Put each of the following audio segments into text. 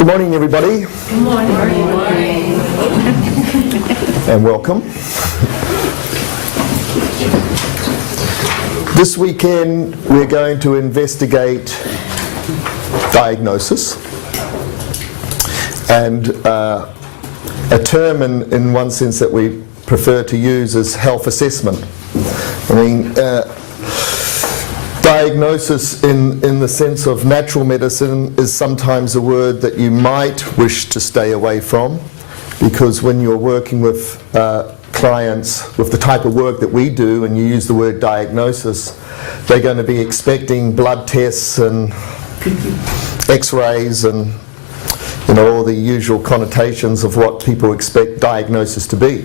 Good morning, everybody. Good morning. Good morning. And welcome. This weekend we're going to investigate diagnosis, and a term in one sense that we prefer to use is health assessment. I mean, diagnosis in the sense of natural medicine is sometimes a word that you might wish to stay away from, because when you're working with clients with the type of work that we do and you use the word diagnosis, they're going to be expecting blood tests and x-rays and all the usual connotations of what people expect diagnosis to be.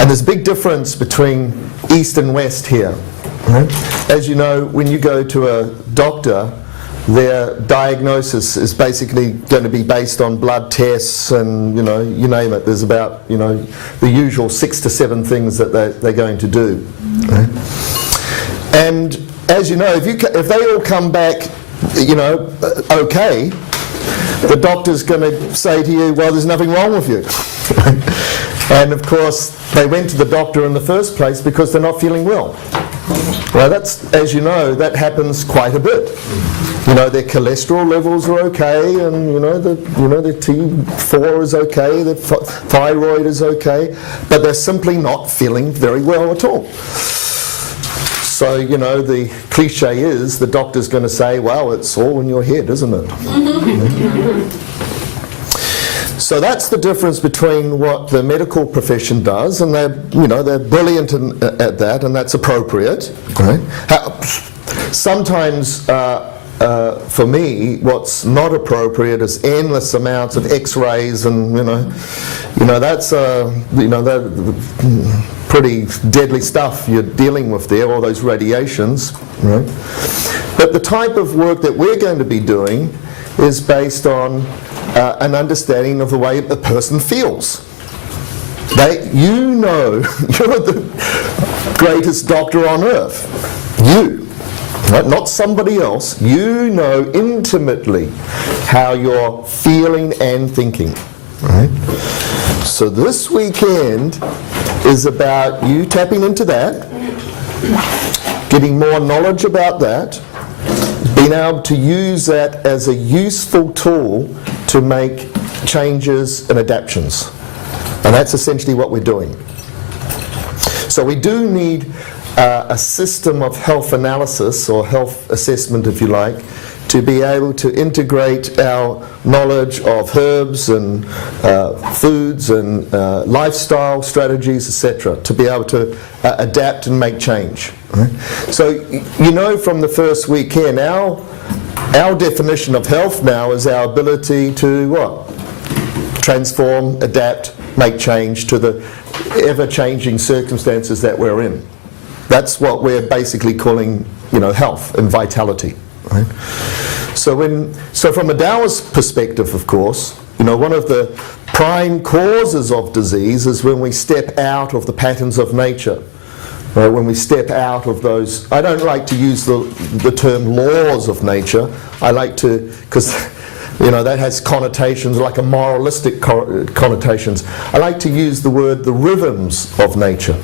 And there's a big difference between East and West here. Right? As you know, when you go to a doctor, their diagnosis is basically going to be based on blood tests and, you name it. There's about, the usual 6 to 7 things that they're going to do. Right? And as you know, if they all come back, okay, the doctor's going to say to you, well, there's nothing wrong with you. And of course, they went to the doctor in the first place because they're not feeling well. Well, that's, as you know, that happens quite a bit. Their cholesterol levels are okay, and their T4 is okay, their thyroid is okay, but they're simply not feeling very well at all. So, the cliche is the doctor's going to say, well, it's all in your head, isn't it? So that's the difference between what the medical profession does, and they're brilliant at that, and that's appropriate. Right? Sometimes, for me, what's not appropriate is endless amounts of X-rays, and that's pretty deadly stuff you're dealing with there, all those radiations. Right? But the type of work that we're going to be doing is based on an understanding of the way a person feels. You're the greatest doctor on earth. You, right? Not somebody else. You know intimately how you're feeling and thinking. Right? So this weekend is about you tapping into that, getting more knowledge about that, being able to use that as a useful tool to make changes and adaptations. And that's essentially what we're doing. So we do need a system of health analysis, or health assessment if you like, to be able to integrate our knowledge of herbs and foods and lifestyle strategies, etc., to be able to adapt and make change. Right? So from the first weekend, our definition of health now is our ability to what? Transform, adapt, make change to the ever-changing circumstances that we're in. That's what we're basically calling, health and vitality. Right? So from a Taoist perspective, of course, one of the prime causes of disease is when we step out of the patterns of nature. When we step out of those, I don't like to use the term laws of nature. I like to, because that has connotations like a moralistic connotations. I like to use the word the rhythms of nature.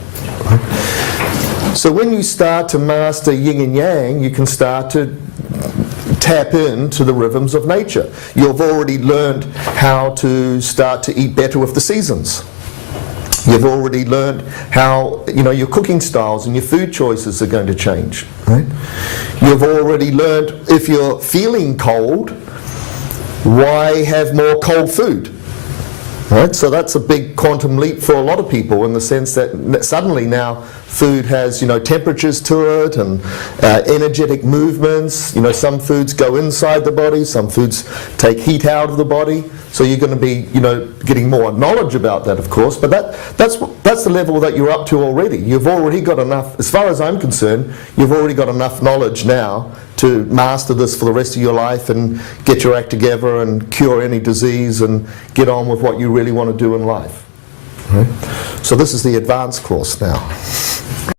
So when you start to master yin and yang, you can start to tap into the rhythms of nature. You've already learned how to start to eat better with the seasons. You've already learned how your cooking styles and your food choices are going to change. Right? You've already learned, if you're feeling cold, why have more cold food? Right? So that's a big quantum leap for a lot of people, in the sense that suddenly now food has temperatures to it and energetic movements. Some foods go inside the body, some foods take heat out of the body. So you're going to be getting more knowledge about that, of course. But that's the level that you're up to already. You've already got enough, as far as I'm concerned, you've already got enough knowledge now to master this for the rest of your life and get your act together and cure any disease and get on with what you really want to do in life. Right? So this is the advanced course now.